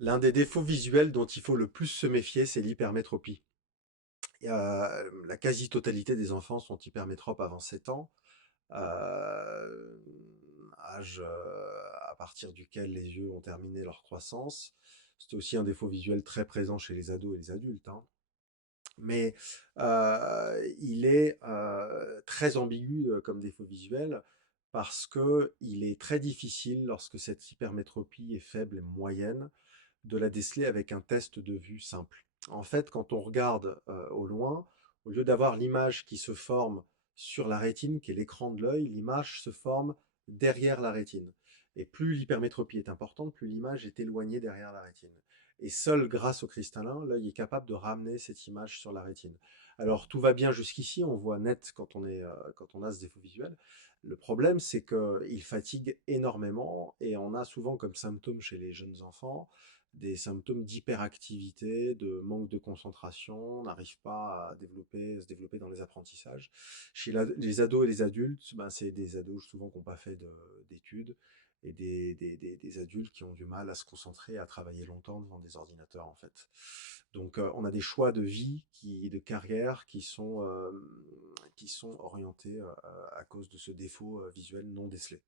L'un des défauts visuels dont il faut le plus se méfier, c'est l'hypermétropie. La quasi-totalité des enfants sont hypermétropes avant 7 ans, âge à partir duquel les yeux ont terminé leur croissance. C'est aussi un défaut visuel très présent chez les ados et les adultes, hein. Mais il est très ambigu comme défaut visuel parce que il est très difficile, lorsque cette hypermétropie est faible et moyenne, de la déceler avec un test de vue simple. En fait, quand on regarde au loin, au lieu d'avoir l'image qui se forme sur la rétine, qui est l'écran de l'œil, l'image se forme derrière la rétine. Et plus l'hypermétropie est importante, plus l'image est éloignée derrière la rétine. Et seul grâce au cristallin, l'œil est capable de ramener cette image sur la rétine. Alors tout va bien jusqu'ici, on voit net quand on a ce défaut visuel. Le problème, c'est qu'il fatigue énormément et on a souvent comme symptôme chez les jeunes enfants des symptômes d'hyperactivité, de manque de concentration, on n'arrive pas à se développer dans les apprentissages. Chez les ados et les adultes, ben, c'est des ados souvent qui n'ont pas fait d'études et des adultes qui ont du mal à se concentrer, à travailler longtemps devant des ordinateurs en fait. Donc on a des choix de vie, de carrière qui sont orientés à cause de ce défaut visuel non décelé.